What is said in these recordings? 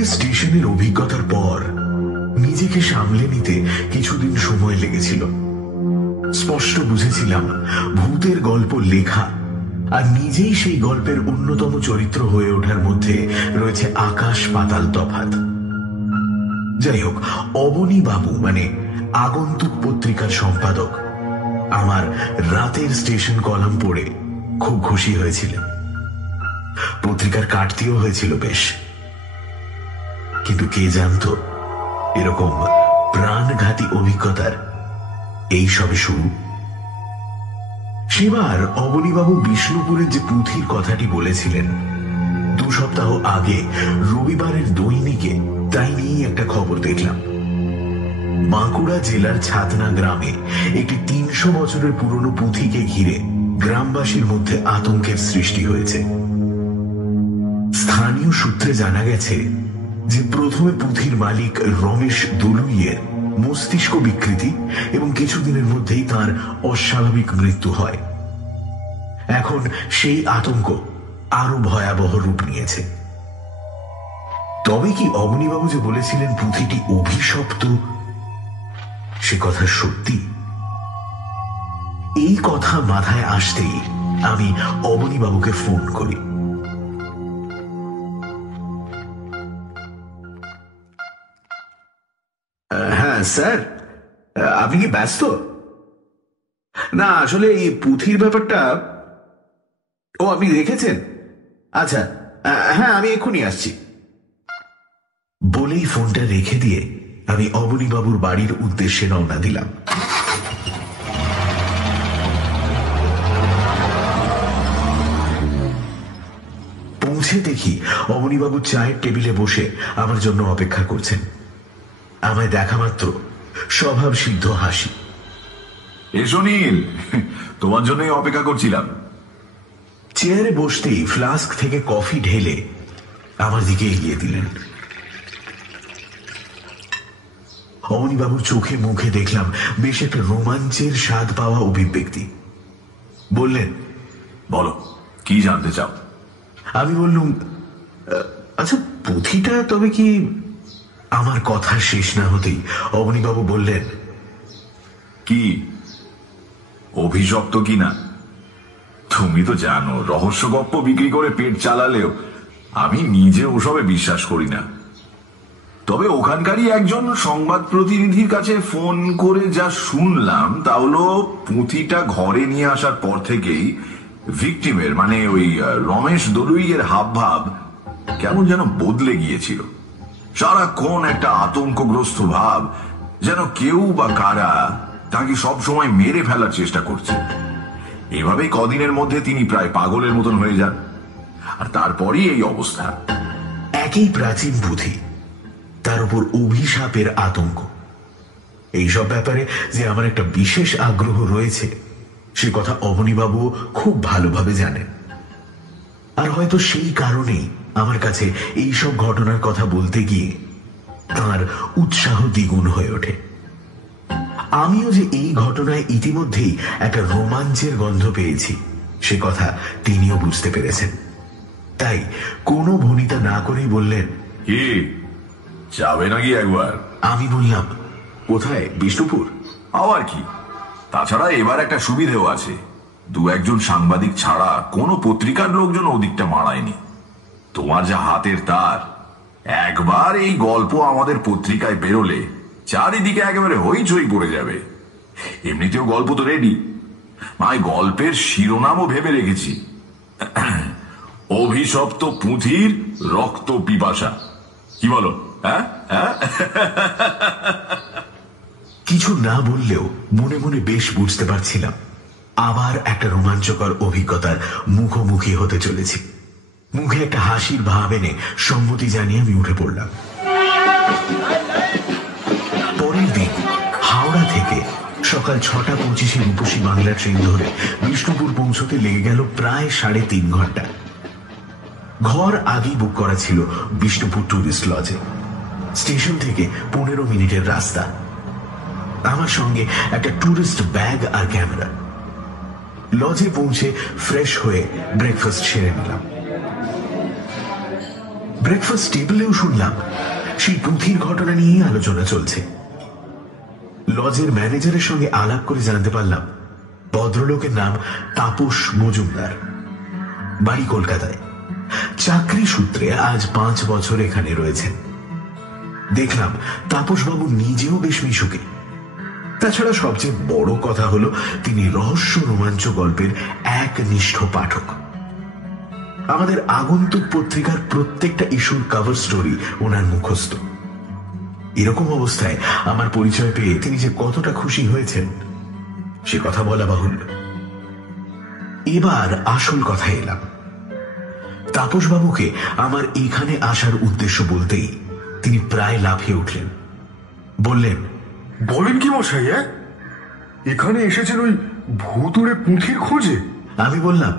পুরী স্টেশনের অভিজ্ঞতার পর নিজেকে সামলে নিতে কিছুদিন সময় লেগেছিল। স্পষ্ট বুঝেছিলাম ভূতের গল্প লেখা আর নিজেই সেই গল্পের অন্যতম চরিত্র হয়ে ওঠার মধ্যে রয়েছে আকাশ পাতাল তফাৎ। যাই হোক, অবনী বাবু মানে আগন্তুক পত্রিকার সম্পাদক আমার রাতের স্টেশন কলাম পড়ে খুব খুশি হয়েছিলেন। পত্রিকার কাটতিও হয়েছিল বেশ, কিন্তু কে জানতো এরকম প্রাণঘাতী অভিজ্ঞতার এই সবে শুরু। সেবার অবনীবাবু বিষ্ণুপুরের যে পুঁথির কথাটি বলেছিলেন 2 সপ্তাহ আগে রবিবারের দৈনিকে তাই নিয়েই একটা খবর দেখলাম। বাঁকুড়া জেলার ছাতনা গ্রামে একটি 300 বছরের পুরনো পুঁথিকে ঘিরে গ্রামবাসীর মধ্যে আতঙ্কের সৃষ্টি হয়েছে। স্থানীয় সূত্রে জানা গেছে যে প্রথমে পুঁথির মালিক রমেশ দলুইয়ের মস্তিষ্ক বিকৃতি এবং কিছুদিনের মধ্যেই তার অস্বাভাবিক মৃত্যু হয়। এখন সেই আতঙ্ক আরো ভয়াবহ রূপ নিয়েছে। তবে কি অবনীবাবু যে বলেছিলেন পুঁথিটি অভিশপ্ত, সে কথা সত্যি? এই কথা মাথায় আসতেই আমি অবনীবাবুকে ফোন করি। হ্যাঁ স্যার, আপনি কি ব্যস্ত? না, আসলে এই পুঁথির ব্যাপারটা। ও, আপনি দেখেছেন? আচ্ছা, হ্যাঁ, আমি এক্ষুনি আসছি বলেই ফোনটা রেখে দিয়ে আমি অবনীবাবুর বাড়ির উদ্দেশ্যে রওনা দিলাম। পৌঁছে দেখি অবনীবাবু চায়ের টেবিলে বসে আমার জন্য অপেক্ষা করছেন। আমায় দেখা মাত্র স্বভাব সিদ্ধ হাসি। এসো নীল, তোমার জন্যই অপেক্ষা করছিলাম। চেয়ারে বসতেই ফ্লাস্ক থেকে কফি ঢেলে আমার দিকে এগিয়ে দিলেন। অবনীবাবুর চোখে মুখে দেখলাম বেশ একটা রোমাঞ্চের স্বাদ পাওয়া অভিব্যক্তি। বললেন, বলো, কি জানতে চাও? আমি বললুম, আচ্ছা পুঁথিটা তবে কি? আমার কথা শেষ না হতেই অবনীবাবু বললেন, কি অভিশপ্ত কিনা? তুমি তো জানো রহস্য গপ্প বিক্রি করে পেট চালালেও আমি নিজে ওসবে বিশ্বাস করি না। তবে ওখানকারই একজন সংবাদ প্রতিনিধির কাছে ফোন করে যা শুনলাম তা হলো পুঁথিটা ঘরে নিয়ে আসার পর থেকেই ভিকটিমের মানে ওই রমেশ দলুইয়ের হাবভাব কেমন যেন বদলে গিয়েছিল। সারাক্ষণ একটা আতঙ্কগ্রস্ত ভাব, যেন কেউ বা কারা তাকে সবসময় মেরে ফেলার চেষ্টা করছে। এভাবেই কদিনের মধ্যে তিনি প্রায় পাগলের মতন হয়ে যান, আর তারপরই এই অবস্থা। একই প্রাচীন পুঁথি, তার উপর অভিশাপের আতঙ্ক। এইসব ব্যাপারে যে আমার একটা বিশেষ আগ্রহ রয়েছে সে কথা অবনীবাবু খুব ভালোভাবে জানেন। আর হয়তো সেই কারণেই আমার কাছে এইসব ঘটনার কথা বলতে গিয়ে তার উৎসাহ দ্বিগুণ হয়ে ওঠে। আমিও যে এই ঘটনায় ইতিমধ্যেই একটা রোমাঞ্চের গন্ধ পেয়েছি সে কথা তিনিও বুঝতে পেরেছেন। তাই কোনো ভনিতা না করেই বললেন, কি যাবে নাকি একবার? আমি বললাম, কোথায়? বিষ্ণুপুর? আবার কি, তাছাড়া এবার একটা সুবিধেও আছে, 2-1 সাংবাদিক ছাড়া কোনো পত্রিকার লোকজন ওদিকটা মারায়নি। তোমার যা হাতের তার, একবার এই গল্প আমাদের পত্রিকায় বেরোলে চারিদিকে একেবারে হইচই পড়ে যাবে। এমনিতেও গল্প তো রেডি, আমি গল্পের শিরোনামও ভেবে রেখেছি, অভিশপ্ত পুঁথির রক্ত পিপাসা। কি বলো? হ্যাঁ, কিছু না বললেও মনে মনে বেশ বুঝতে পারছিলাম আবার একটা রোমাঞ্চকর অভিজ্ঞতার মুখোমুখি হতে চলেছি। মুখে একটা হাসির ভাব এনে সম্মতি জানিয়ে আমি উঠে পড়লাম। পরের দিন হাওড়া থেকে সকাল 6:25 রূপসী বাংলা ট্রেন ধরে বিষ্ণুপুর পৌঁছতে লেগে গেল প্রায় 3.5 ঘন্টা। ঘর আগেই বুক করা ছিল বিষ্ণুপুর টুরিস্ট লজে। স্টেশন থেকে 15 মিনিটের রাস্তা। আমার সঙ্গে একটা টুরিস্ট ব্যাগ আর ক্যামেরা। লজে পৌঁছে ফ্রেশ হয়ে ব্রেকফাস্ট সেরে নিলাম। ব্রেকফাস্ট টেবিলেও শুনলাম সেই পুঁথির ঘটনা নিয়েই আলোচনা চলছে। লজের ম্যানেজারের সঙ্গে আলাপ করে জানতে পারলাম ভদ্রলোকের নাম তাপস মজুমদার, বাড়ি কলকাতায়। চাকরি সূত্রে আজ 5 বছর এখানে রয়েছেন। দেখলাম তাপসবাবু নিজেও বেশ মিশুকে। তাছাড়া সবচেয়ে বড় কথা হলো তিনি রহস্য রোমাঞ্চ গল্পের একনিষ্ঠ পাঠক। আমাদের আগন্তুক পত্রিকার প্রত্যেকটা ইস্যুর কভার স্টোরি ওনার মুখস্থ। এরকম অবস্থায় আমার পরিচয় পেয়ে তিনি যে কতটা খুশি হয়েছেন সে কথা বলা বাহুল্য। এবার আসল কথায় এলাম। তাপসবাবুকে আমার এখানে আসার উদ্দেশ্য বলতেই তিনি প্রায় লাফিয়ে উঠলেন। বললেন, বলেন কি মশাই, এখানে এসেছেন ওই ভুতুড়ে পুঁথির খোঁজে? আমি বললাম,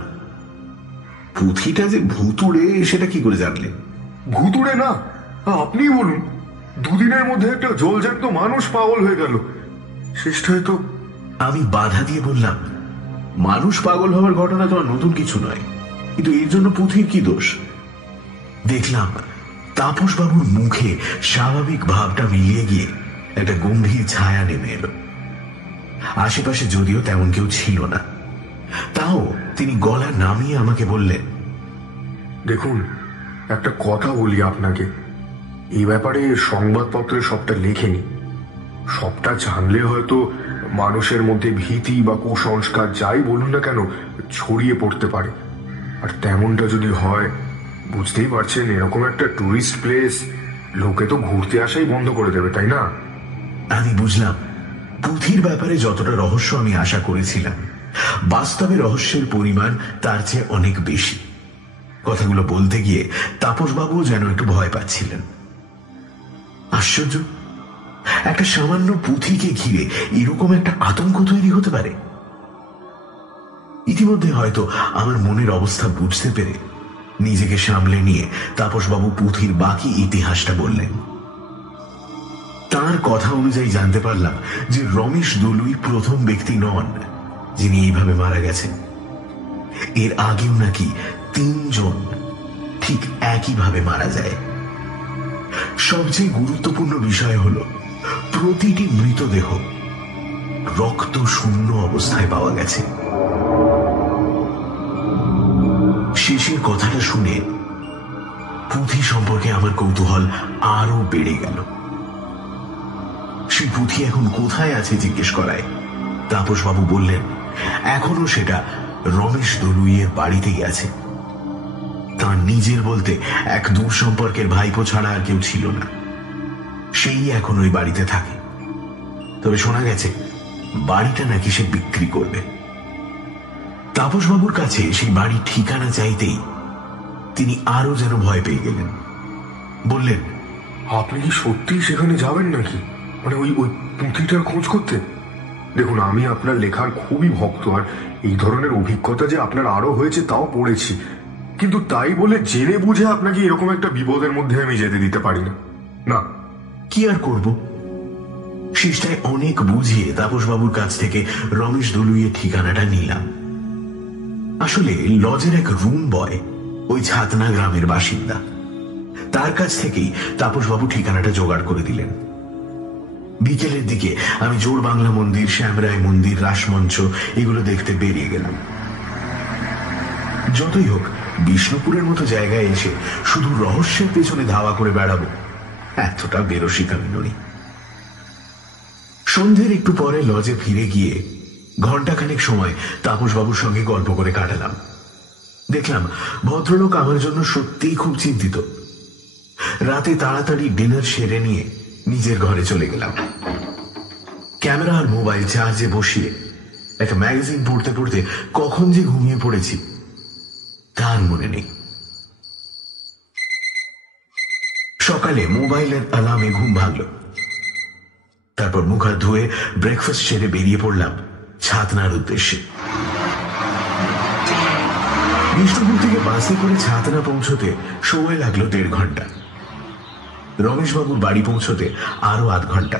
পুঁথিটা যে ভুতুড়ে সেটা কি করে জানলেন? ভুতুড়ে না, আপনিই বলুন। দুদিনের মধ্যে একটা জলজ্যান্ত মানুষ পাগল হয়ে গেল। শেষটায় তো। আমি বাধা দিয়ে বললাম, মানুষ পাগল হওয়ার ঘটনা তো আর নতুন কিছু নয়, কিন্তু এর জন্য পুঁথির কি দোষ? দেখলাম তাপসবাবুর মুখে স্বাভাবিক ভাবটা মিলিয়ে গিয়ে একটা গম্ভীর ছায়া নেমে এলো। আশেপাশে যদিও তেমন কেউ ছিল না, তাও তিনি গলা নামিয়ে আমাকে বললেন, দেখুন, একটা কথা বলি আপনাকে। এই ব্যাপারে সংবাদপত্রে সবটা লেখেনি। সবটা জানলে হয়তো মানুষের মধ্যে ভীতি বা কুসংস্কার যাই বলুন না কেন ছড়িয়ে পড়তে পারে। আর তেমনটা যদি হয়, বুঝতেই পারছেন, এরকম একটা টুরিস্ট প্লেস লোকে তো ঘুরতে আসাই বন্ধ করে দেবে, তাই না? আমি বুঝলাম পুঁথির ব্যাপারে যতটা রহস্য আমি আশা করেছিলাম, বাস্তবে রহস্যের পরিমাণ তার চেয়ে অনেক বেশি। কথাগুলো বলতে গিয়ে তাপসবাবু যেন একটু ভয় পাচ্ছিলেন। আশ্চর্য, একটা সামান্য পুঁথিকে ঘিরে এরকম একটা আতঙ্ক তৈরি হতে পারে। ইতিমধ্যে হয়তো আমার মনের অবস্থা বুঝতে পেরে নিজেকে সামলে নিয়ে তাপসবাবু পুঁথির বাকি ইতিহাসটা বললেন। তার কথা অনুযায়ী জানতে পারলাম যে রমেশ দলুই প্রথম ব্যক্তি নন যিনি এইভাবে মারা গেছেন। এর আগেও নাকি 3 জন ঠিক একইভাবে মারা যায়। সবচেয়ে গুরুত্বপূর্ণ বিষয় হল প্রতিটি মৃতদেহ রক্ত শূন্য অবস্থায় পাওয়া গেছে। শেষের কথাটা শুনে পুঁথি সম্পর্কে আমার কৌতূহল আরো বেড়ে গেল। সেই পুঁথি এখন কোথায় আছে জিজ্ঞেস করায় তাপসবাবু বললেন, এখনো সেটা রমেশ দলুইয়ের বাড়িতেই আছে। তার নিজের বলতে এক দূর সম্পর্কের ভাইপো ছাড়া আর কেউ ছিল না। সেই এখন ওই বাড়িতে থাকে। তবে শোনা গেছে বাড়িটা নাকি সে বিক্রি করবে। তাপসবাবুর কাছে সেই বাড়ির ঠিকানা চাইতেই তিনি আরো যেন ভয় পেয়ে গেলেন। বললেন, আপনি কি সত্যিই সেখানে যাবেন নাকি? মানে ওই ওই পুঁথিটার খোঁজ করতে? দেখুন, আমি আপনার লেখার খুবই ভক্ত, আর এই ধরনের অভিজ্ঞতা যে আপনার আরো হয়েছে তাও পড়েছি। কিন্তু তাই বলে জেনে বুঝে আপনাকে এরকম একটা বিপদের মধ্যে আমি যেতে দিতে পারি না। না। কি আর করব? শেষটায় অনেক বুঝিয়ে তাপসবাবুর কাছ থেকে রমেশ দলুইয়ের ঠিকানাটা নিলাম। আসলে লজের এক রুম বয় ওই ছাতনা গ্রামের বাসিন্দা। তার কাছ থেকেই তাপসবাবু ঠিকানাটা জোগাড় করে দিলেন। বিকেলের দিকে আমি জোর বাংলা মন্দির, শ্যামরায় মন্দির, রাসমঞ্চ এগুলো দেখতে বেরিয়ে গেলাম। যতই হোক, বিষ্ণুপুরের মতো জায়গায় এসে শুধু রহস্যের পেছনে ধাওয়া করে বেড়াবো এতটা বেরসিক আমি নই। সন্ধ্যের একটু পরে লজে ফিরে গিয়ে ঘন্টাখানেক সময় তাপসবাবুর সঙ্গে গল্প করে কাটালাম। দেখলাম ভদ্রলোক আমার জন্য সত্যিই খুব চিন্তিত। রাতে তাড়াতাড়ি ডিনার সেরে নিয়ে নিজের ঘরে চলে গেলাম। ক্যামেরা আর মোবাইল চার্জে বসিয়ে একটা ম্যাগাজিন পড়তে পড়তে কখন যে ঘুমিয়ে পড়েছি তার মনে নেই। সকালে মোবাইলের অ্যালার্মে ঘুম ভাঙল। তারপর মুখ হাত ধুয়ে ব্রেকফাস্ট সেরে বেরিয়ে পড়লাম ছাতনার উদ্দেশ্যে। বিষ্ণুপুর থেকে বাসে করে ছাতনা পৌঁছতে সময় লাগলো 1.5 ঘন্টা। রমেশবাবুর বাড়ি পৌঁছতে আরো আধ ঘন্টা।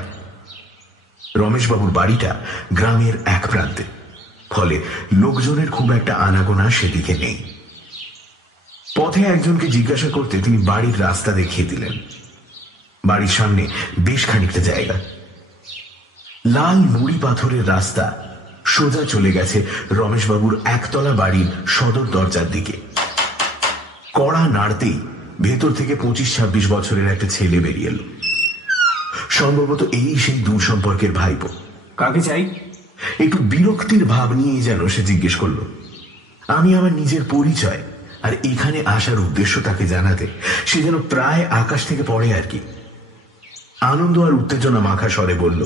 রমেশবাবুর বাড়িটা গ্রামের এক প্রান্তে, ফলে লোকজনের খুব একটা আনাগোনা সেদিকে নেই। পথে একজনকে জিজ্ঞাসা করতে তিনি বাড়ির রাস্তা দেখিয়ে দিলেন। বাড়ির সামনে বেশ খানিকটা জায়গা, লাল নুড়ি পাথরের রাস্তা সোজা চলে গেছে রমেশবাবুর একতলা বাড়ির সদর দরজার দিকে। কড়া নাড়তেই ভেতর থেকে 25-26 বছরের একটা ছেলে বেরিয়ে এলো। সম্ভবত এই সেই দূর সম্পর্কের ভাইপো। কাকে চাই? একটু বিরক্তির ভাব নিয়েই যেন সে জিজ্ঞেস করলো। আমি আমার নিজের পরিচয় আর এখানে আসার উদ্দেশ্য তাকে জানাতে সে যেন প্রায় আকাশ থেকে পড়ে আর কি। আনন্দ আর উত্তেজনা মাখা স্বরে বলল,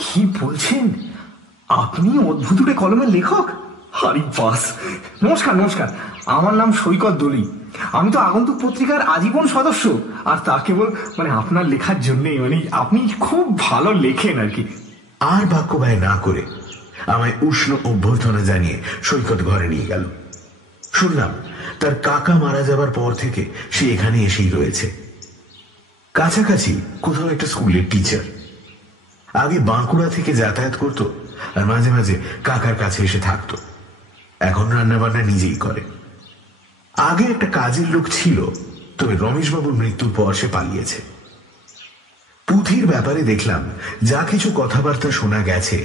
কি বলছেন? আপনি অদ্ভুতুড়ে কলমের লেখক? হারি বাস! নমস্কার নমস্কার, আমার নাম সৈকত দলি। আমি তো আগন্তুক পত্রিকার আজীবন সদস্য, আর তা কেবল আপনার লেখার জন্যই। আপনি খুব ভালো লেখেন আর কি। আর বাক্য ব্যয় না করে আমায় উষ্ণ অভ্যর্থনা জানিয়ে সৈকত ঘরে নিয়ে গেল। শুনলাম তার কাকা মারা যাবার পর থেকে সে এখানে এসেই রয়েছে। কাছাকাছি কোথাও একটা স্কুলের টিচার। আগে বাঁকুড়া থেকে যাতায়াত করত আর মাঝে মাঝে কাকার কাছে এসে থাকতো। এখন রান্না বান্না নিজেই করে। আগে একটা কাজের লোক ছিল, তবে রমেশবাবুর মৃত্যুর পর সে পালিয়েছে। পুঁথির ব্যাপারে দেখলাম যা কিছু কথাবার্তা শোনা গেছে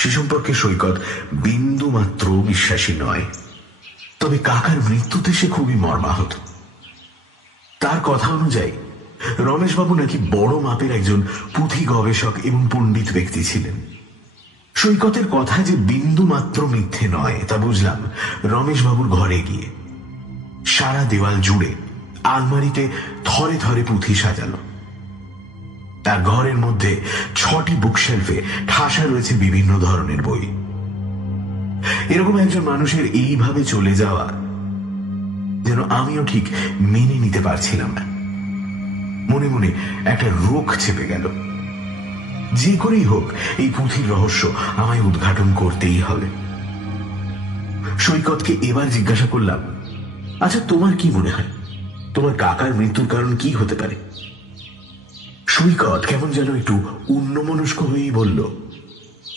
সে সম্পর্কে সৈকত বিন্দু মাত্র বিশ্বাসী নয়। তবে কাকার মৃত্যুতে সে খুবই মর্মাহত। তার কথা অনুযায়ী রমেশবাবু নাকি বড় মাপের একজন পুঁথি গবেষক এবং পণ্ডিত ব্যক্তি ছিলেন। সৈকতের কথা যে বিন্দু মাত্র মিথ্যে নয় তা বুঝলাম রমেশবাবুর ঘরে গিয়ে। সারা দেওয়াল জুড়ে আলমারিতে থরে থরে পুঁথি সাজানো। তার ঘরের মধ্যে 6টি বুকশেলফে ঠাসা রয়েছে বিভিন্ন ধরনের বই। এরকম একজন মানুষের এইভাবে চলে যাওয়া যেন আমিও ঠিক মেনে নিতে পারছিলাম না। মনে মনে একটা রোগ চেপে গেল। যে করেই হোক এই পুঁথির রহস্য আমায় উদ্ঘাটন করতেই হবে। সৈকতকে এবার জিজ্ঞাসা করলাম, আচ্ছা তোমার কি মনে হয় তোমার কাকার মৃত্যুর কারণ কি হতে পারে? সৈকত কেমন যেন একটু অন্যমনস্ক হয়েই বলল,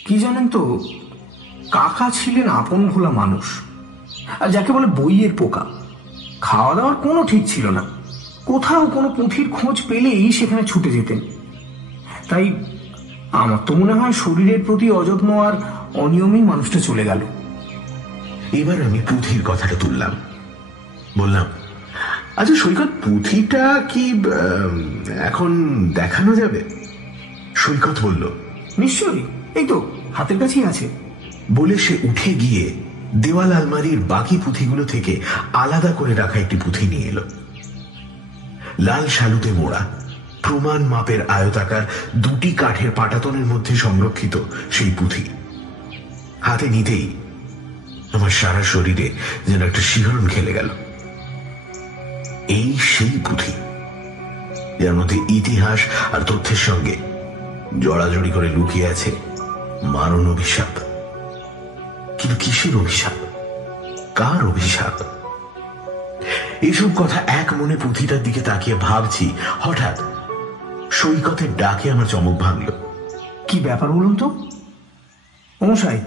কি জানেন তো, কাকা ছিলেন আপন ভোলা মানুষ, আর যাকে বলে বইয়ের পোকা। খাওয়া দাওয়ার কোনো ঠিক ছিল না, কোথাও কোনো পুঁথির খোঁজ পেলেই সেখানে ছুটে যেতেন। তাই আমার তো মনে হয় শরীরের প্রতি অযত্ন আর অনিয়মেই মানুষটা চলে গেল। এবার আমি পুঁথির কথাটা তুললাম। বললাম, আচ্ছা সৈকত, পুঁথিটা কি এখন দেখানো যাবে? সৈকত বলল, নিশ্চয়ই, এই তো হাতের কাছেই আছে। বলে সে উঠে গিয়ে দেওয়াল আলমারির বাকি পুঁথিগুলো থেকে আলাদা করে রাখা একটি পুঁথি নিয়ে এলো। লাল শালুতে মোড়া, প্রমাণ মাপের আয়তাকার 2টি কাঠের পাটাতনের মধ্যে সংরক্ষিত সেই পুঁথি হাতে নিতেই আমার সারা শরীরে যেন একটা শিহরণ খেলে গেল। এই সেই পুঁথি যার মধ্যে ইতিহাস আর তথ্যের সঙ্গে জড়াজড়ি করে লুকিয়ে আছে মারণ অভিশাপ। কিন্তু কিসের অভিশাপ? কার অভিশাপ? এইসব কথা এক মনে পুঁথিটার দিকে তাকিয়ে ভাবছি, হঠাৎ সৈকতের ডাকে আমার চমক ভাঙল। কি ব্যাপার বলুন তো মশাই,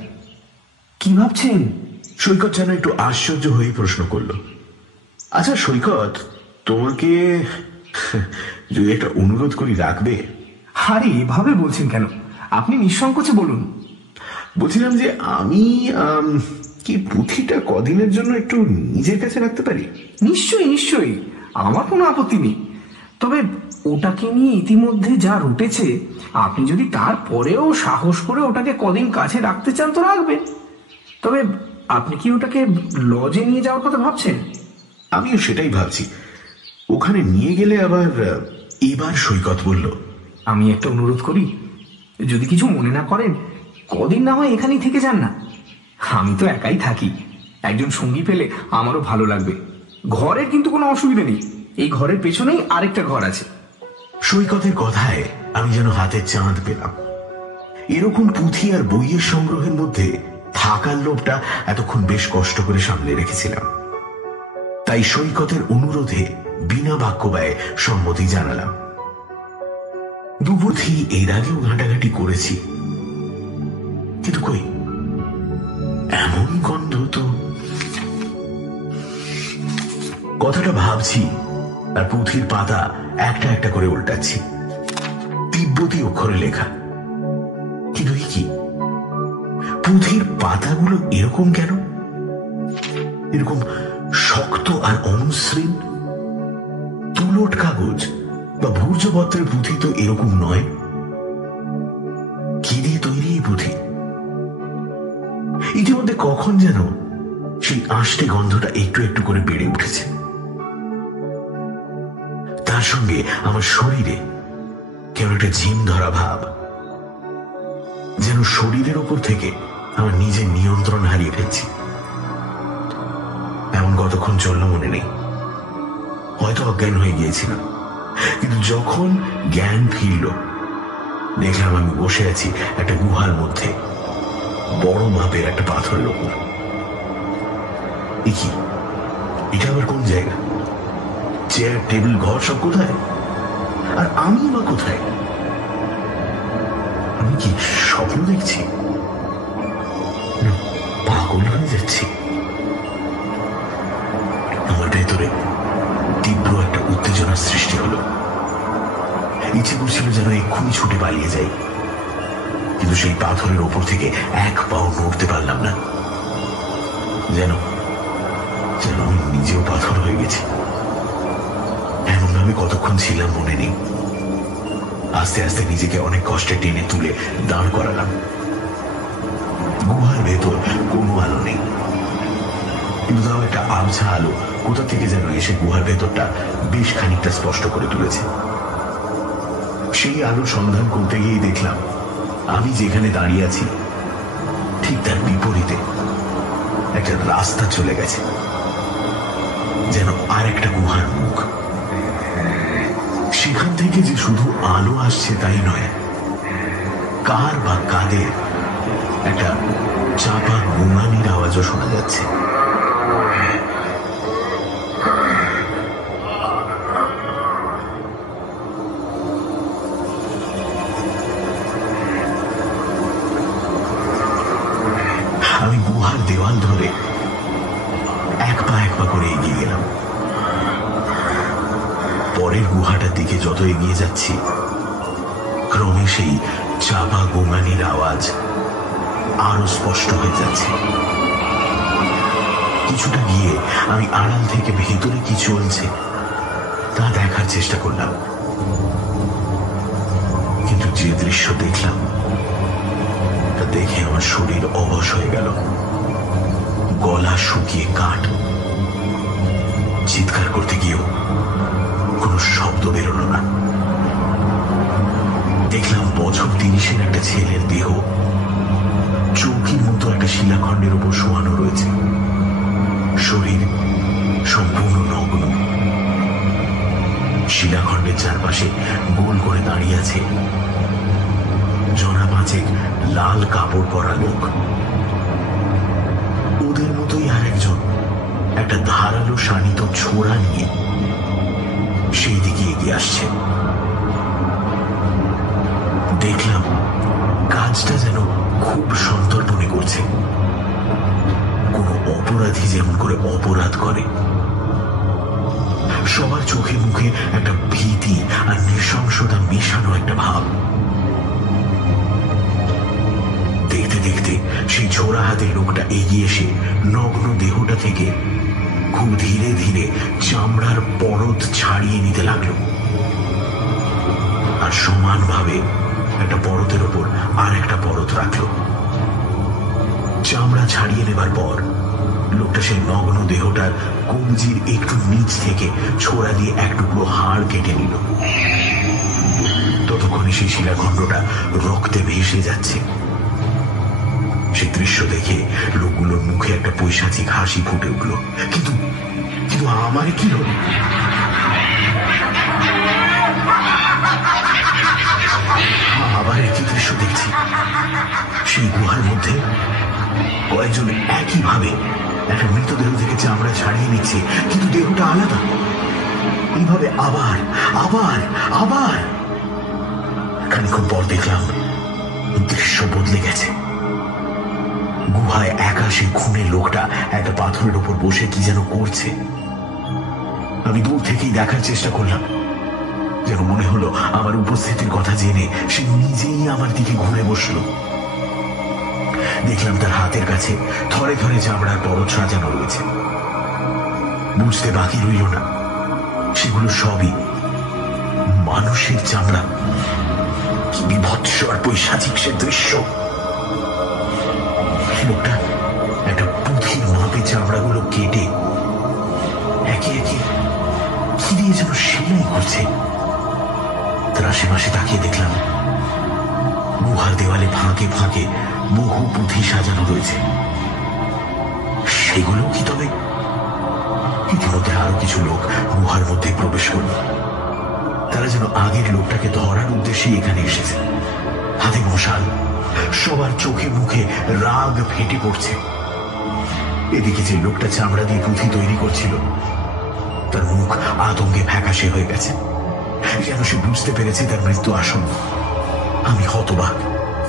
কি ভাবছেন? সৈকত যেন একটু আশ্চর্য হয়ে প্রশ্ন করল, আচ্ছা সৈকত, তোমাকে যদি একটা অনুরোধ করি রাখবে? আরে এভাবে বলছেন কেন, আপনি নিঃসংকোচে বলুন। বলছিলাম যে আমি কি পুঁথিটা কদিনের জন্য একটু নিজের কাছে রাখতে পারি? নিশ্চয়ই নিশ্চয়ই, আমার কোনো আপত্তি নেই। তবে ওটাকে নিয়ে ইতিমধ্যে যা রটেছে, আপনি যদি তারপরেও সাহস করে ওটাকে কদিন কাছে রাখতে চান তো রাখবেন। তবে আপনি কি ওটাকে লজে নিয়ে যাওয়ার কথা ভাবছেন? আমিও সেটাই ভাবছি। ওখানে নিয়ে গেলে আবার। এবার সৈকত বলল, আমি একটা অনুরোধ করি, যদি কিছু মনে না করেন, কদিন না হয় এখানেই থেকে যান না। আমি তো একাই থাকি, একজন সঙ্গী পেলে আমারও ভালো লাগবে। ঘরের কিন্তু কোনো অসুবিধা নেই, এই ঘরের পেছনেই আরেকটা ঘর আছে। সৈকতের কথায় আমি যেন হাতে চাঁদ পেলাম। এরকম পুঁথি আর বইয়ের সংগ্রহের মধ্যে থাকার লোভটা এতক্ষণ বেশ কষ্ট করে সামলে রেখেছিলাম। তাই সৈকতের অনুরোধে বিনা বাক্য ব্যয়ে সম্মতি জানালাম। দুপুথি এর আগেও ঘাঁটাঘাঁটি করেছি, কিন্তু কই এমন গন্ধ তো। কথাটা ভাবছি আর পুঁথির পাতা একটা একটা করে উল্টাচ্ছি। তিব্বতী অক্ষরে লেখা, কিন্তু কি পুঁথির পাতাগুলো এরকম কেন? এরকম শক্ত আর অমসৃণ। তুলোট কাগজ বা ভূর্জপত্রের পুঁথি তো এরকম নয়। কি দিয়ে তৈরি এই পুঁথি? ইতিমধ্যে কখন যেন সেই আষ্টে গন্ধটা একটু একটু করে বেড়ে উঠেছে। তার সঙ্গে আমার শরীরে কেমন একটা ঝিম ধরা ভাব, যেন শরীরের উপর থেকে আমার নিজের নিয়ন্ত্রণ হারিয়ে ফেলছি। এমন কতক্ষণ চলল মনে নেই, হয়তো অজ্ঞান হয়ে গিয়েছিলাম। কিন্তু যখন জ্ঞান ফিরল, দেখলাম আমি বসে আছি একটা গুহার মধ্যে, বড় মাপের একটা পাথরের ওপর। কি এটা আবার কোন জায়গা? চেয়ার, টেবিল, ঘর সব কোথায়? আর আমি বা কোথায়? আমি কি স্বপ্ন দেখছি? পাগল হয়ে যাচ্ছি? আমার ভেতরে তীব্র একটা উত্তেজনার সৃষ্টি হলো। ইচ্ছে করছিল যেন এক্ষুনি ছুটে পালিয়ে যাই, কিন্তু সেই পাথরের ওপর থেকে এক পাও নড়তে পারলাম না। যেন যেন আমি নিজেও পাথর হয়ে গেছি। এমন ভাবে কতক্ষণ ছিলাম মনে নেই। আস্তে আস্তে নিজেকে অনেক কষ্টে টেনে তুলে দাঁড় করালাম। গুহার ভেতর কোনো আলো নেই, কিন্তু তাও একটা আবছা আলো কোথা থেকে যেন এসে গুহার ভেতরটা বেশ খানিকটা স্পষ্ট করে তুলেছে। সেই আলো সন্ধান করতে গিয়ে দেখলাম আমি যেখানে দাঁড়িয়ে আছি ঠিক তার বিপরীতে একটা রাস্তা চলে গেছে, যেন আর একটা গুহার মুখ। সেখান থেকে যে শুধু আলো আসছে তাই নয়, কার বা কাদের একটা চাপা গোঙানির আওয়াজও শোনা যাচ্ছে। আমি গুহার দেওয়াল ধরে এক পা করে এগিয়ে গেলাম। পরের গুহাটার দিকে যত এগিয়ে যাচ্ছি, ক্রমে সেই চাপা গোঙানির আওয়াজ আরো স্পষ্ট হয়ে যাচ্ছে। কিছুটা গিয়ে আমি আড়াল থেকে ভেতরে কি চলছে তা দেখার চেষ্টা করলাম, কিন্তু যে দৃশ্য দেখলাম তা দেখে আমার শরীর অবশ হয়ে গেল। গলা শুকিয়ে কাঠ। চিৎকার করতে গিয়েও কোনো শব্দ বেরোলো না। দেখলাম বছর 30-এর একটা ছেলের দেহ চৌকির মতো একটা শিলাখণ্ডের উপর শোয়ানো রয়েছে, শরীর সম্পূর্ণ নগ্ন। শিলাখণ্ডের চারপাশে গোল করে দাঁড়িয়ে আছে জনা পাঁচেক লাল কাপড় পরা লোক। ওদের মতোই আর একজন একটা ধারালো শানিত ছোরা নিয়ে সেই দিকে এগিয়ে আসছে। দেখলাম কাজটা যেন খুব সন্তর্পণে করছে, কোনো অপরাধী যেমন করে অপরাধ করে। সবার চোখে মুখে একটা ভীতি আর নৃশংসতা মেশানো একটা ভাব। দেখতে দেখতে সেই ছোড়া হাতের লোকটা এগিয়ে এসে নগ্ন দেহটা থেকে খুব ধীরে ধীরে চামড়ার পরত ছাড়িয়ে নিতে লাগলো, আর সমানভাবে একটা পরতের ওপর আর একটা পরত রাখলো। চামড়া ছাড়িয়ে নেবার পর লোকটা সেই নগ্ন দেহটার কবজির একটু নিচ থেকে ছোড়া দিয়ে এক টুকরো হাড় কেটে নিল। ততক্ষণে সেই শিলাখণ্ডটা রক্তে ভেসে যাচ্ছে। সেই দৃশ্য দেখে লোকগুলোর মুখে একটা পৈশাচিক হাসি ফুটে উঠল। কিন্তু কিন্তু আমার কি হল? আবার একই দৃশ্য দেখছি। সেই গুহার মধ্যে কয়েকজন একইভাবে একটা মৃতদেহ থেকে চামড়া ছাড়িয়ে নিচ্ছে, কিন্তু দেহটা আলাদা। এইভাবে আবার আবার আবার। খানিকক্ষণ পর দেখলাম দৃশ্য বদলে গেছে। গুহায় একা সেই খুনের লোকটা একটা পাথরের উপর বসে কি যেন করছে। আমি দূর থেকেই দেখার চেষ্টা করলাম, যেন মনে হলো আমার উপস্থিতির কথা জেনে সে নিজেই আমার দিকে ঘুরে বসলো। দেখলাম তার হাতের কাছে থরে থরে চামড়ার পরত সাজানো রয়েছে। বুঝতে বাকি রইল না সেগুলো সবই মানুষের চামড়া। কি বিভৎস আর পৈশাচিক সে দৃশ্য! লোকটা একটা পুঁথির মাপে চামড়াগুলো কেটে একে একে কি দিয়ে যেন সেলাই করছে। তার আশেপাশে তাকিয়ে দেখলাম গুহার দেওয়ালে ফাঁকে ফাঁকে বহু পুঁথি সাজানো রয়েছে। সেগুলো কি তবে? ইতিমধ্যে আরো কিছু লোক গুহার মধ্যে প্রবেশ করল। তারা যেন আগের লোকটাকে ধরার উদ্দেশ্যে এখানে এসেছে। হাতে মশাল, সবার চোখে মুখে রাগ ফেটে পড়ছে। এদিকে যে লোকটা চামড়া দিয়ে পুঁথি তৈরি করছিল তার মুখ আতঙ্কে ফ্যাকাশে হয়ে গেছে, যেন সে বুঝতে পেরেছে তার মৃত্যু আসন্ন। আমি হতবাক,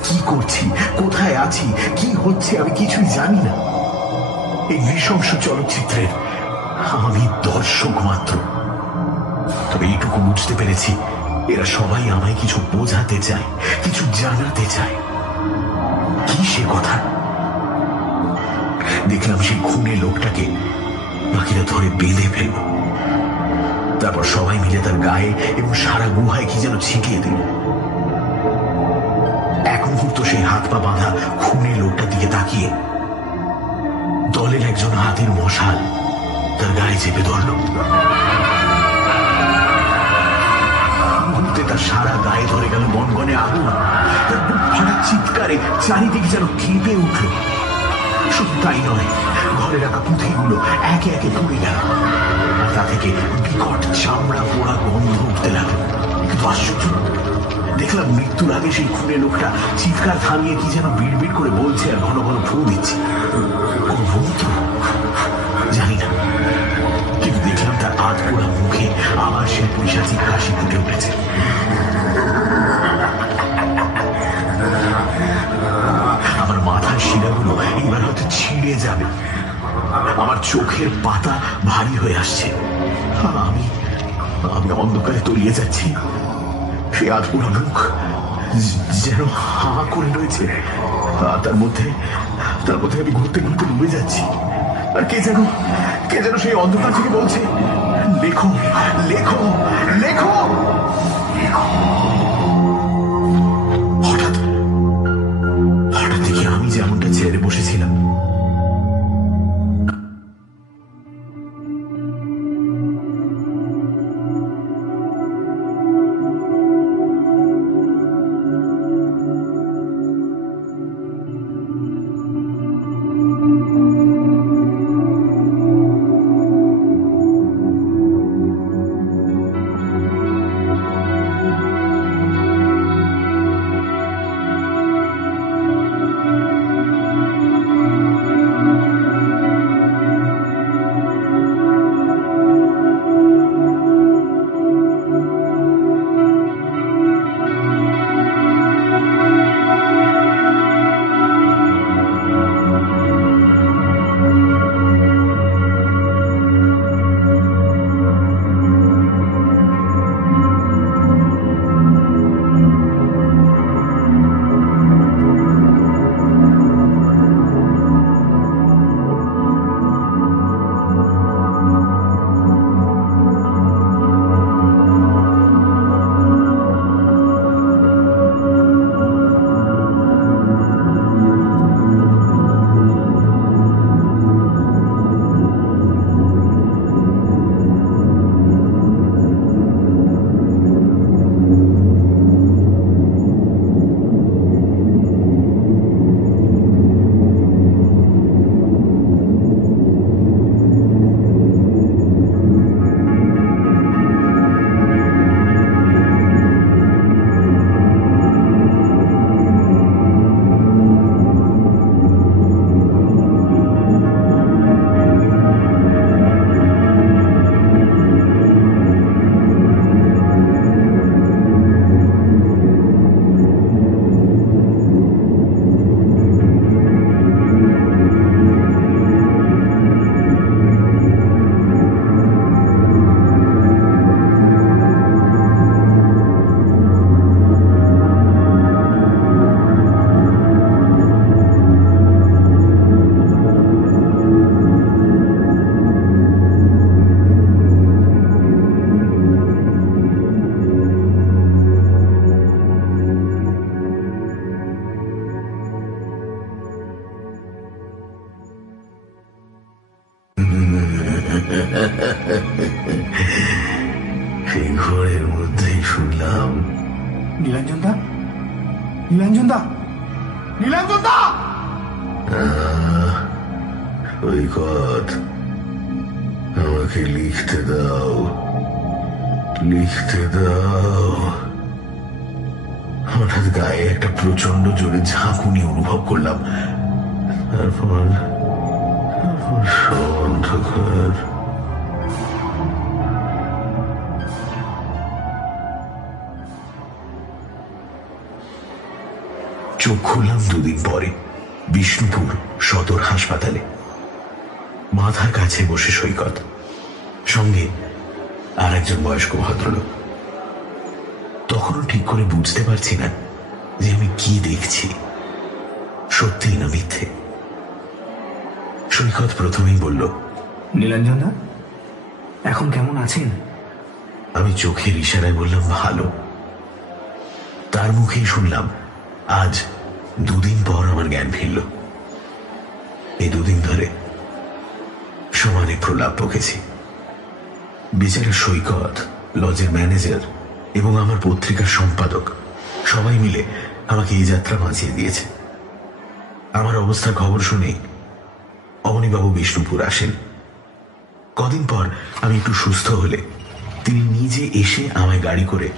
কি করছি, কোথায় আছি, কি হচ্ছে আমি কিছুই জানি না। এই নৃশংস চলচ্চিত্রের আমি দর্শক মাত্র। তবে এইটুকু বুঝতে পেরেছি, এরা সবাই আমায় কিছু বোঝাতে চায়, কিছু জানাতে চায়। কি সে কথা? দেখলাম সেই খুনে লোকটাকে বাকিরা ধরে বেঁধে ফেলল। তারপর সবাই মিলে তার গায়ে এবং সারা গুহায় কি যেন ছিটিয়ে দিল। এক মুহূর্ত সেই হাত পা বাঁধা খুনে লোকটার দিকে তাকিয়ে দলের একজন হাতের মশাল তার গায়ে চেপে ধরল। মুহূর্তে তার সারা গায়ে ধরে গেল গনগনে আগুন। তার বুক ফাটা চিৎকারে চারিদিকে যেন কেঁপে উঠল। শুধু তাই নয়, ঘরে রাখা পুঁথিগুলো একে একে পুড়ে গেল, আর তা থেকে বিকট চামড়া পোড়া গন্ধ উঠতে লাগলো। কিন্তু আশ্চর্য, দেখলাম মৃত্যুর আগে সেই খুনে লোকটা চিৎকার থামিয়ে কি যেন বিড়বিড় করে বলছে আর ঘন ঘন ফু দিচ্ছে। কোন মন্ত্র জানি না, কিন্তু দেখলাম তার আধ পোড়া মুখে আবার সেই পৈশাচিক হাসি ফুটে উঠেছে। আমার মাথার শিরাগুলো এবার হয়তো ছিঁড়ে যাবে। আমার চোখের পাতা ভারী হয়ে আসছে। আমি আমি অন্ধকারে তলিয়ে যাচ্ছি। সে আধপুরা মুখ যেন হা করে রয়েছে। তার মধ্যে আমি ঘুরতে ঘুরতে ডুবে যাচ্ছি। আর কে যেন সেই অন্ধকার থেকে বলছে, লেখো লেখো লেখো। হঠাৎ দেখি আমি যেমনটা ছেড়ে বসেছিলাম, নীলাঞ্জন দা, নীলাঞ্জন দা, নীলাঞ্জন দা! সৈকত, আমাকে লিখতে দাও, লিখতে দাও। হঠাৎ গায়ে একটা প্রচন্ড জোরে ঝাঁকুনি অনুভব করলাম। তারপর অন্ধকার। চোখ খুললাম দুদিন পরে বিষ্ণুপুর সদর হাসপাতালে। মাথার কাছে বসে সৈকত, সঙ্গে আর একজন বয়স্ক ভদ্রলোক। তখনও ঠিক করে বুঝতে পারছি না যে আমি কি দেখছি, সত্যি না মিথ্যে। সৈকত প্রথমেই বলল, নীলাঞ্জন দা, এখন কেমন আছেন? আমি চোখের ইশারায় বললাম, ভালো। তার মুখেই শুনলাম, আজ দুদিন পর আমার জ্ঞান ফিরল। এই দুদিন ধরে সমানে প্রলাপ বকেছি। বেচারা সৈকত, লজের ম্যানেজার এবং আমার পত্রিকার সম্পাদক সবাই মিলে আমাকে এই যাত্রা বাঁচিয়ে দিয়েছে। আমার অবস্থার খবর শুনে অবনীবাবু বিষ্ণুপুর আসেন। কদিন পর আমি একটু সুস্থ হলে তিনি নিজে এসে আমায় গাড়ি করে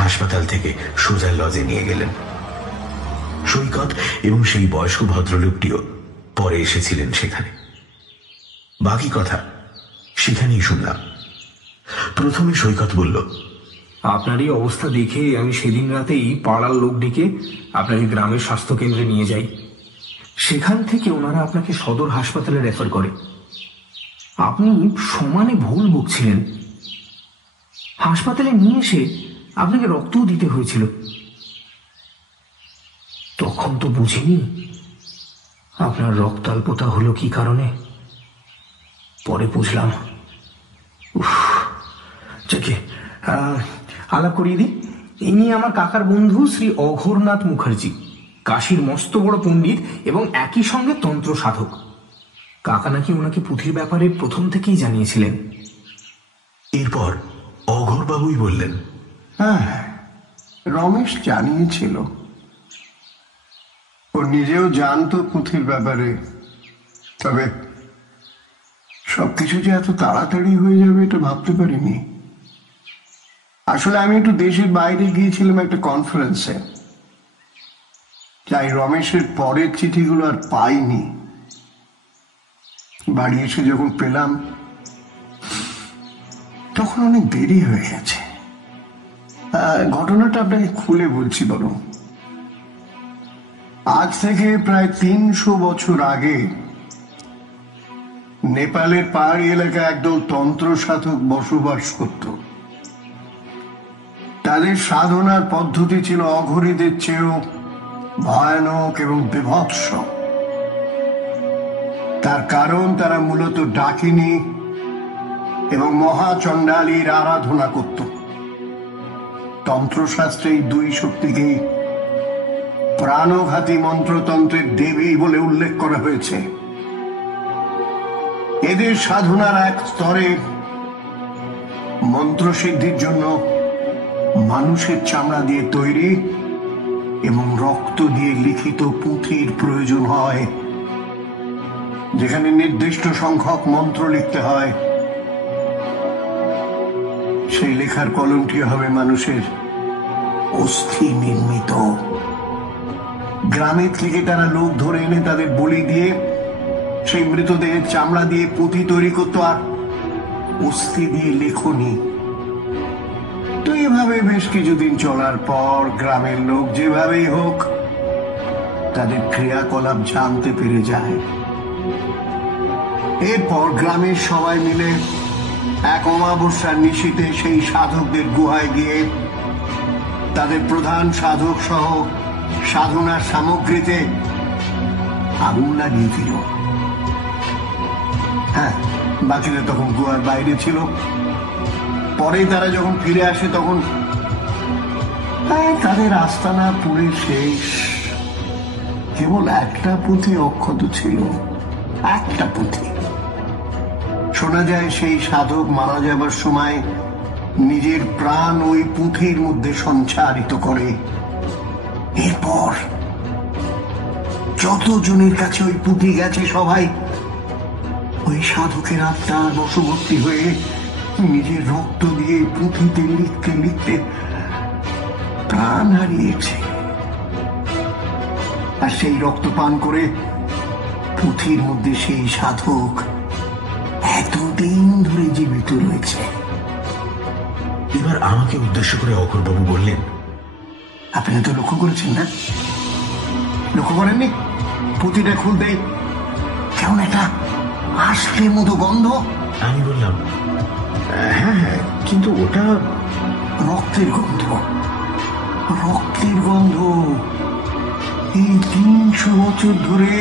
হাসপাতাল থেকে সোজা লজে নিয়ে গেলেন। সৈকত এবং সেই বয়স্ক ভদ্রলোকটিও পরে এসেছিলেন সেখানে। বাকি কথা সেখানেই শুনলাম। প্রথমে সৈকত বলল, আপনারই অবস্থা দেখে আমি সেদিন রাতেই পাড়ার লোক ডেকে আপনাকে গ্রামের স্বাস্থ্য কেন্দ্রে নিয়ে যাই। সেখান থেকে ওনারা আপনাকে সদর হাসপাতালে রেফার করে। আপনি সমানে ভুল বকছিলেন। হাসপাতালে নিয়ে এসে আপনাকে রক্তও দিতে হয়েছিল। তখন তো বুঝিনি আপনার রক্তাল্পতা হলো কি কারণে। পরে বুঝলাম। যাকে আলাপ করিয়ে দিই, ইনি আমার কাকার বন্ধু শ্রী অঘোরনাথ মুখার্জি, কাশীর মস্ত বড় পণ্ডিত এবং একই সঙ্গে তন্ত্র সাধক। কাকা নাকি ওনাকে পুঁথির ব্যাপারে প্রথম থেকেই জানিয়েছিলেন। এরপর অঘোরবাবুই বললেন, হ্যাঁ, রমেশ জানিয়েছিল। ও নিজেও জানতো পুঁথির ব্যাপারে, তবে সবকিছু যে এত তাড়াতাড়ি হয়ে যাবে এটা ভাবতে পারিনি। আসলে আমি একটু দেশের বাইরে গিয়েছিলাম একটা কনফারেন্সে, তাই রমেশের পরের চিঠিগুলো আর পাইনি। বাড়ি এসে যখন পেলাম তখন অনেক দেরি হয়ে গেছে। ঘটনাটা আপনাকে খুলে বলছি বরং। আজ থেকে প্রায় ৩০০ বছর আগে নেপালের পাহাড়ি এলাকায় একদল তন্ত্র সাধক বসবাস করত। তাদের সাধনার পদ্ধতি ছিল অঘরীদের চেয়েও ভয়ানক এবং বিভৎস। তার কারণ তারা মূলত ডাকিনী এবং মহাচণ্ডালীর আরাধনা করত। তন্ত্রশাস্ত্রে এই দুই শক্তিকেই প্রাণঘাতী মন্ত্রতন্ত্রের দেবী বলে উল্লেখ করা হয়েছে। এদের সাধনার এক স্তরে মন্ত্রসিদ্ধির জন্য মানুষের চামড়া দিয়ে তৈরি এবং রক্ত দিয়ে লিখিত পুঁথির প্রয়োজন হয়, যেখানে নির্দিষ্ট সংখ্যক মন্ত্র লিখতে হয়। সেই লেখার কলমটি হবে মানুষের অস্থি নির্মিত। গ্রামের থেকে তারা লোক ধরে এনে তাদের বলি দিয়ে সেই মৃতদেহের চামড়া দিয়ে পুঁথি তৈরি করতো আর অস্থি দিয়ে লেখনি। তো এভাবে বেশ কিছুদিন চলার পর গ্রামের লোক যেভাবেই হোক তাদের ক্রিয়াকলাপ জানতে পেরে যায়। এরপর গ্রামের সবাই মিলে এক অমাবস্যার নিশীথে সেই সাধকদের গুহায় গিয়ে তাদের প্রধান সাধক সহ সাধনার সামগ্রীতে আগুন লাগিয়ে দিল। হ্যাঁ, বাকিরা তখন গুহার বাইরে ছিল। পরে তারা যখন ফিরে আসে তখন তাদের আস্তানা পুড়ে শেষ। কেবল একটা পুঁথি অক্ষত ছিল, একটা পুঁথি। শোনা যায় সেই সাধক মারা যাবার সময় নিজের প্রাণ ওই পুঁথির মধ্যে সঞ্চারিত করে। এরপর যতজনের কাছে ওই পুঁথি গেছে সবাই ওই সাধকের আত্মার বশবর্তী হয়ে নিজের রক্ত দিয়ে পুঁথিতে লিখতে লিখতে প্রাণ হারিয়েছে। আর সেই রক্ত পান করে পুঁথির মধ্যে সেই সাধক এতদিন ধরে জীবিত রয়েছে। এবার আমাকে উদ্দেশ্য করে অঘোরবাবু বললেন, আপনি তো লক্ষ্য করেছেন না? লক্ষ্য করেননি? পুঁথিটা খুলতে কেমন একটা আষ্টে মতো গন্ধ? আমি বললাম, হ্যাঁ হ্যাঁ, কিন্তু ওটা রক্তের গন্ধ। রক্তের গন্ধ। এই 300 বছর ধরে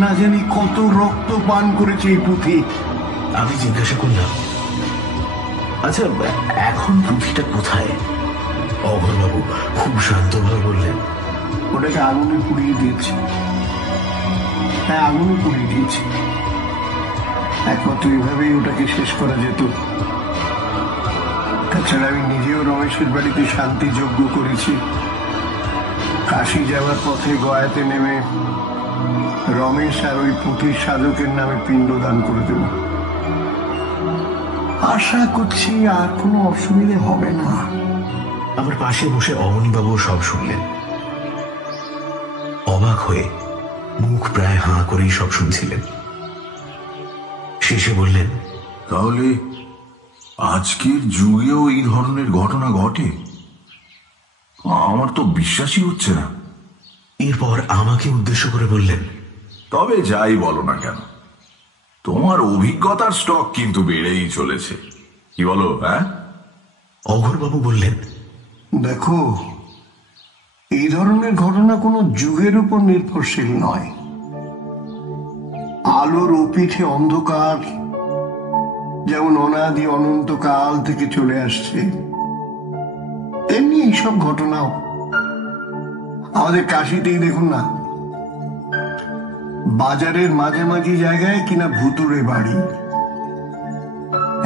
না জানি কত রক্ত পান করেছে এই পুঁথি। আমি জিজ্ঞাসা করলাম, আচ্ছা এখন পুঁথিটা কোথায়? অঘোরবাবু খুব শান্তভাবে বললেন, ওটাকে আগুনে পুড়িয়ে দিয়েছে। হ্যাঁ, আগুনে পুড়িয়ে দিয়েছে। একমাত্র এইভাবেই ওটাকে শেষ করা যেত। তাছাড়া আমি নিজেও রমেশের বাড়িতে শান্তি যজ্ঞ করেছি। কাশি যাওয়ার পথে গয়াতে নেমে রমেশ আর ওই পুঁথির সাধকের নামে পিণ্ডদান করে দেব। আশা করছি আর কোনো অসুবিধে হবে না। আমার পাশে বসে অবনীবাবু সব শুনলেন। অবাক হয়ে মুখ প্রায় হাঁ করেই সব শুনছিলেন। শেষে বললেন, তাহলে আজকের যুগেও এই ধরনের ঘটনা ঘটে? আমার তো বিশ্বাসই হচ্ছে না। এরপর আমাকে উদ্দেশ্য করে বললেন, তবে যাই বলো না কেন, তোমার অভিজ্ঞতার স্টক কিন্তু বেড়েই চলেছে। কি বলো? হ্যাঁ। অঘোরবাবু বললেন, দেখো, এই ধরনের ঘটনা কোনো যুগের উপর নির্ভরশীল নয়। আলোর ওপিঠে অন্ধকার যেমন অনাদি অনন্তকাল থেকে চলে আসছে, তেমনি এইসব ঘটনাও। আমাদের কাশিতেই দেখুন না, বাজারের মাঝামাঝি জায়গায় কিনা ভুতুড়ে বাড়ি।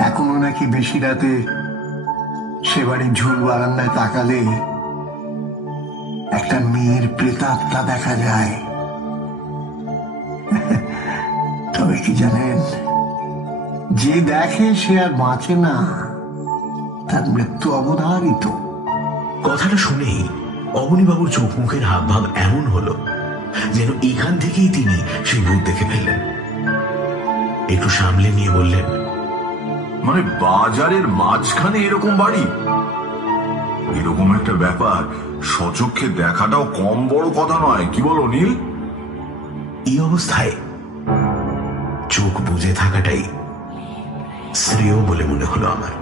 এখনো নাকি বেশি রাতে সে বাড়ির ঝুল বারান্দায় তাকালে একটা মেয়ের প্রেতাত্মা দেখা যায়। তবে কি জানেন, যে দেখে সে আর বাঁচে না, তার মৃত্যু অবধারিত। কথাটা শুনেই অবনীবাবুর চোখ মুখের হাবভাব এমন হলো যেন এখান থেকেই তিনি সেই ভূত দেখে ফেললেন। একটু সামলে নিয়ে বললেন, মানে বাজারের মাঝখানে এরকম বাড়ি? এরকম একটা ব্যাপার সচক্ষে দেখাটাও কম বড় কথা নয়। কি বলো নীল? এই অবস্থায় চোখ বুজে থাকাটাই শ্রেয় বলে মনে হলো আমার।